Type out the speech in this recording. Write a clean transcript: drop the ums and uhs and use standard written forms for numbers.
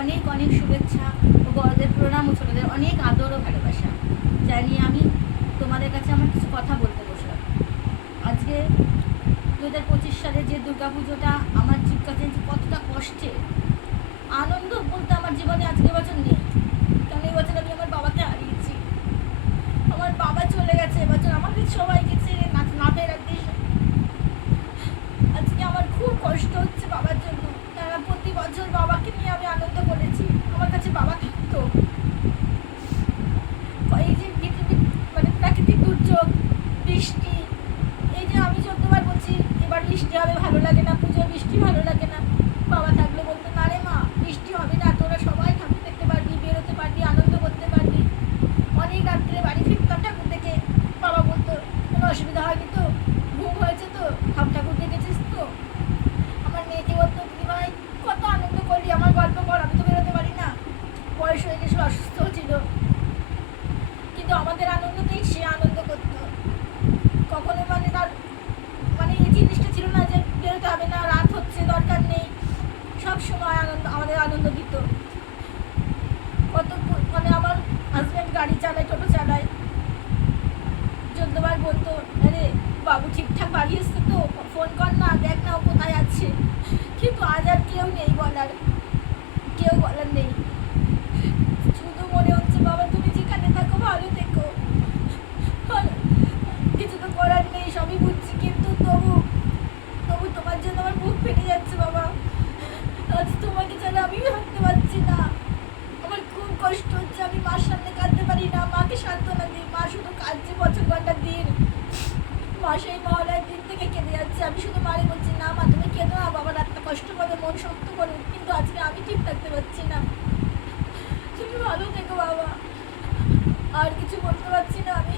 অনেক অনেক শুভেচ্ছা ও বড়দের প্রণাম ও ছোটদের অনেক আদর ও ভালোবাসা জানিয়ে আমি তোমাদের কাছে আমার কিছু কথা বলতে বসলাম। আজকে 2025 সালে যে দুর্গাপুজোটা আমার কাছে কতটা কষ্টে, আনন্দ বলতে আমার জীবনে আজকে বছর নেই, কারণ এই বছর আমি আমার বাবাকে হারিয়েছি। আমার বাবা চলে গেছে এবছর, আমাকে সবাইকে ছেড়ে না ফেরার দেশে। আজকে আমার খুব কষ্ট হচ্ছে বাবার জন্য, কারণ প্রতি বছর বাবাকে নিয়ে আমি আনন্দ করেছি, আমার কাছে বাবা থাকতো। এই যে পৃথিবীর মানে প্রাকৃতিক দুর্যোগ, বৃষ্টি, এই যে আমি 14বার বলছি এবার বৃষ্টি হবে, ভালো লাগে না, পুজোর বৃষ্টি ভালো লাগে না, বাবা থাকলে বলতো না রে মা বৃষ্টি হবে না, তোরা সবাই ঠাকুর দেখতে পারবি, বেরোতে পারবি, আনন্দ করতে পারবি। অনেক রাত্রে বাড়ি ফিরতাম ঠাকুর দেখে, বাবা বলতো কোনো অসুবিধা হয়নি তো, ঘুম হয়েছে তো, ঠাকুর দেখেছিস তো। আমার মেয়েকে বলতো দিদিভাই কত আনন্দ করলি, আমার গল্প কর, আমি তো বেরোতে পারি না, বয়স হয়ে গেছিল, অসুস্থ ছিল, কিন্তু আমাদের আনন্দতেই সে আনন্দ করতো। কখনো মানে তার মানে এই জিনিসটা ছিল না যে বেরোতে হবে না, রাত হচ্ছে দরকার নেই, সব সময় আনন্দ আমাদের আনন্দ দিত। কত মানে আমার হাজব্যান্ড গাড়ি চালায়, টোটো চালায়, 14বার বলতো আরে বাবু ঠিকঠাক বাড়ি এসছে তো, ফোন কর না, দেখ না ও কোথায় আছে। কিন্তু আজ আর কেউ নেই বলার, কেউ বলার নেই। শুধু মনে হচ্ছে বাবা তুমি যেখানে থাকো ভালো থেকো, কিছু তো করার নেই, সবই বুঝছি, কিন্তু তবু তবু তোমার জন্য আমার বুক ফেটে যাচ্ছে বাবা। আজ তোমাকে ছাড়া আমি থাকতে পারছি না, আমার খুব কষ্ট হচ্ছে, আমি মার সামনে কাঁদতে পারি না, মাকে সান্ত্বনা দিই, মা শুধু কাঁদছে বছর ঘন্টার দিন, মা সেই মহলার দিন থেকে কেঁদে যাচ্ছে, আমি শুধু মারে বলছি না মা তুমি কেঁদো না, বাবা রাতটা কষ্ট পাবে, মন শক্ত করুন, কিন্তু আজকে আমি ঠিক থাকতে পারছি না, তুমি ভালো থেকো বাবা। আর কিছু বলতে পারছি না আমি।